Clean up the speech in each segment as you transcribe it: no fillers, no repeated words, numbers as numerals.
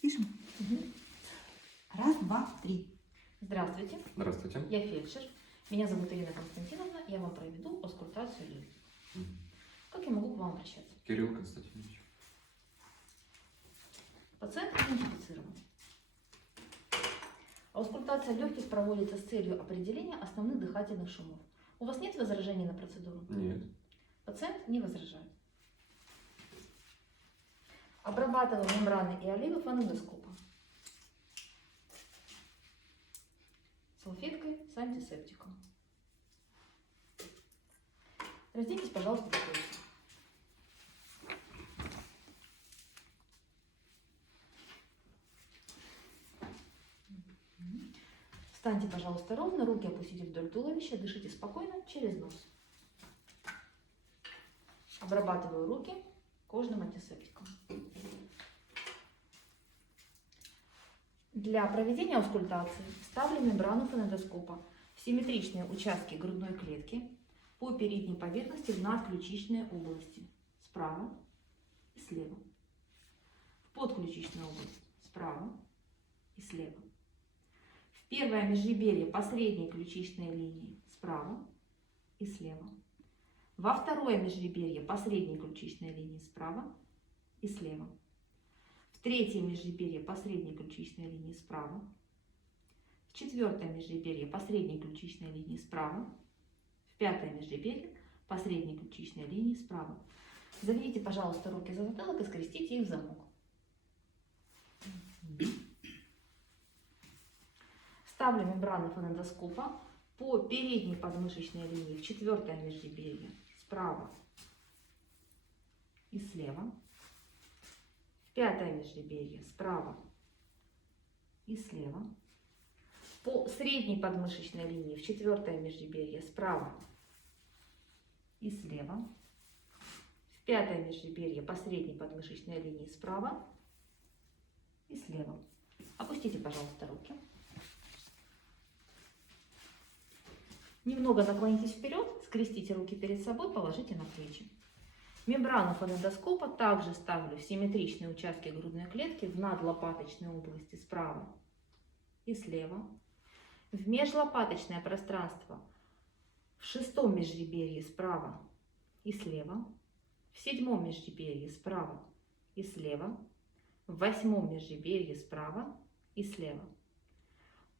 Пишем. Раз, два, три. Здравствуйте, Здравствуйте. я фельдшер. Меня зовут Ирина Константиновна. Я вам проведу аускультацию легких. Как я могу к вам обращаться? Кирилл Константинович. Пациент идентифицирован. Аускультация легких проводится с целью определения основных дыхательных шумов. У вас нет возражений на процедуру? Нет. Пациент не возражает. Обрабатываем мембраны и оливы фонендоскопом. Салфеткой с антисептиком. Разденьтесь, пожалуйста, до пояса. Встаньте, пожалуйста, ровно, руки опустите вдоль туловища, дышите спокойно через нос. Обрабатываю руки кожным антисептиком. Для проведения аускультации ставлю мембрану фонендоскопа в симметричные участки грудной клетки по передней поверхности в надключичные области справа и слева, в подключичную область справа и слева, в первое межреберье последней ключичной линии справа и слева, во второе межреберье последней ключичной линии справа и слева, в третье межреберье последней ключичной линии справа, в четвертое межреберье последней ключичной линии справа, в пятое межреберье последней ключичной линии справа. Заведите, пожалуйста, руки за затылок и скрестите их в замок. Ставлю мембрану фонендоскопа по передней подмышечной линии в четвертое межреберье справа и слева, в пятое межреберье справа и слева, по средней подмышечной линии в четвертое межреберье справа и слева, в пятое межреберье по средней подмышечной линии справа и слева. Опустите, пожалуйста, руки. Немного наклонитесь вперед, скрестите руки перед собой, положите на плечи. Мембрану фонендоскопа также ставлю в симметричные участки грудной клетки в надлопаточной области справа и слева, в межлопаточное пространство в шестом межреберье справа и слева, в седьмом межреберье справа и слева, в восьмом межреберье справа и слева,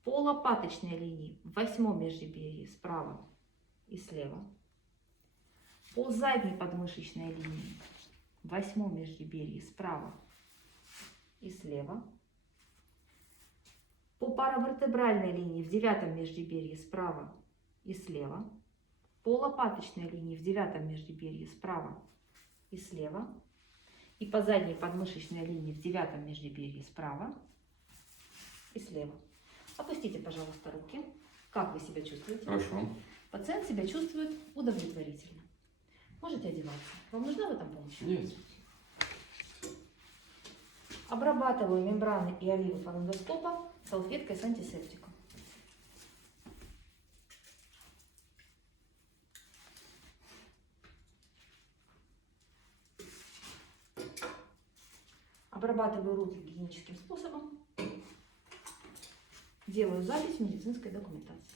по лопаточной линии в восьмом межреберье справа и слева, по задней подмышечной линии в восьмом межреберье справа и слева, по паравертебральной линии в девятом межреберье справа и слева, по лопаточной линии в девятом межреберье справа и слева, и по задней подмышечной линии в девятом межреберье справа и слева. Опустите, пожалуйста, руки. Как вы себя чувствуете? Хорошо. Пациент себя чувствует удовлетворительно. Можете одеваться. Вам нужна в этом помощь? Нет. Обрабатываю мембраны и оливы фонендоскопа салфеткой с антисептиком. Обрабатываю руки гигиеническим способом. Делаю запись в медицинской документации.